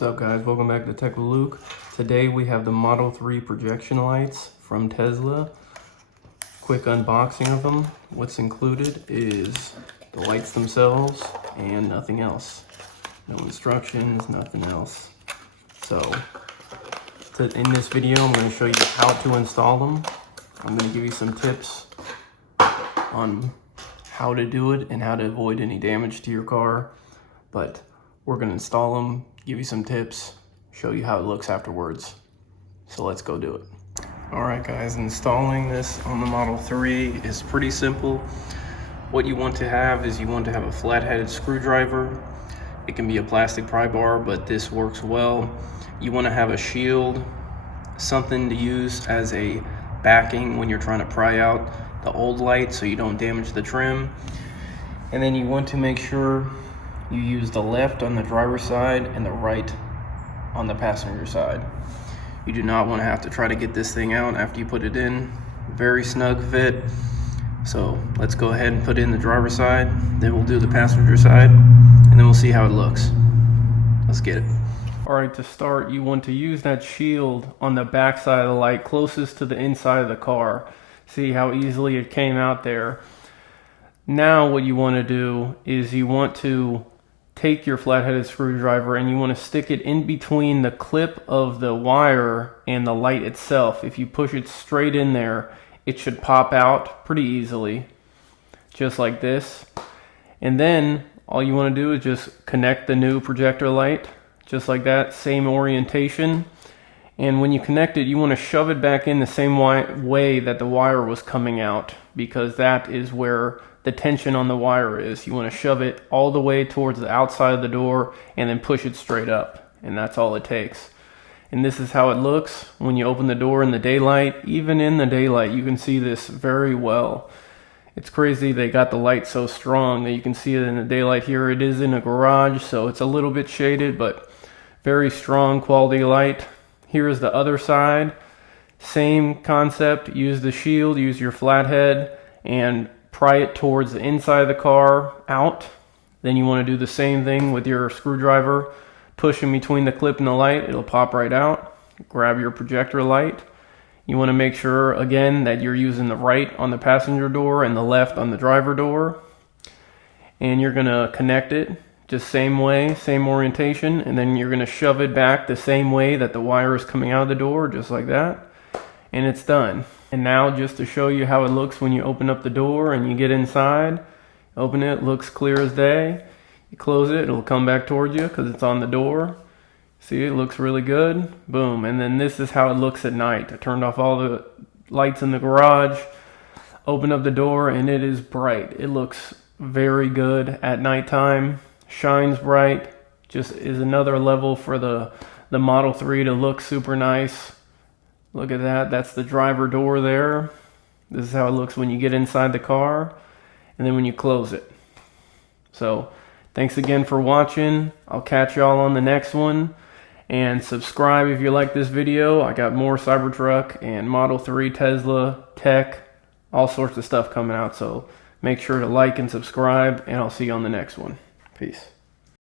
What's up guys, welcome back to Tech with Luke. Today we have the Model 3 projection lights from Tesla. Quick unboxing of them. What's included is the lights themselves and nothing else. No instructions, nothing else. So in this video I'm going to show you how to install them. I'm going to give you some tips on how to do it and how to avoid any damage to your car. But we're going to install them, give you some tips, show you how it looks afterwards. So let's go do it. Alright guys, installing this on the Model 3 is pretty simple. What you want to have is you want to have a flat-headed screwdriver. It can be a plastic pry bar, but this works well. You want to have a shield, something to use as a backing when you're trying to pry out the old light so you don't damage the trim. And then you want to make sure you use the left on the driver's side and the right on the passenger side. You do not want to have to try to get this thing out after you put it in. Very snug fit. So let's go ahead and put in the driver's side, then we'll do the passenger side, and then we'll see how it looks. Let's get it. Alright, to start, you want to use that shield on the back side of the light closest to the inside of the car. See how easily it came out there. Now what you want to do is you want to take your flat-headed screwdriver and you want to stick it in between the clip of the wire and the light itself. If you push it straight in there, it should pop out pretty easily, just like this. And then all you want to do is just connect the new projector light, just like that, same orientation. And when you connect it, you want to shove it back in the same way that the wire was coming out, because that is where the tension on the wire is. You want to shove it all the way towards the outside of the door and then push it straight up, and that's all it takes. And this is how it looks when you open the door in the daylight. Even in the daylight you can see this very well. It's crazy they got the light so strong that you can see it in the daylight. Here it is in a garage, so it's a little bit shaded, but very strong quality light. Here's the other side, same concept. Use the shield, use your flathead, and pry it towards the inside of the car out. Then you want to do the same thing with your screwdriver. Push in between the clip and the light, it'll pop right out. Grab your projector light. You want to make sure again that you're using the right on the passenger door and the left on the driver door. And you're going to connect it just same way, same orientation, and then you're going to shove it back the same way that the wire is coming out of the door, just like that. And it's done. And now just to show you how it looks when you open up the door and you get inside, open it, looks clear as day. You close it, it'll come back towards you because it's on the door. See, it looks really good. Boom. And then this is how it looks at night. I turned off all the lights in the garage, open up the door, and it is bright. It looks very good at nighttime. Shines bright. Just is another level for the Model 3 to look super nice. Look at that, that's the driver door there. This is how it looks when you get inside the car, and then when you close it. So, thanks again for watching. I'll catch y'all on the next one. And subscribe if you like this video. I got more Cybertruck and Model 3 Tesla tech, all sorts of stuff coming out. So make sure to like and subscribe, and I'll see you on the next one. Peace.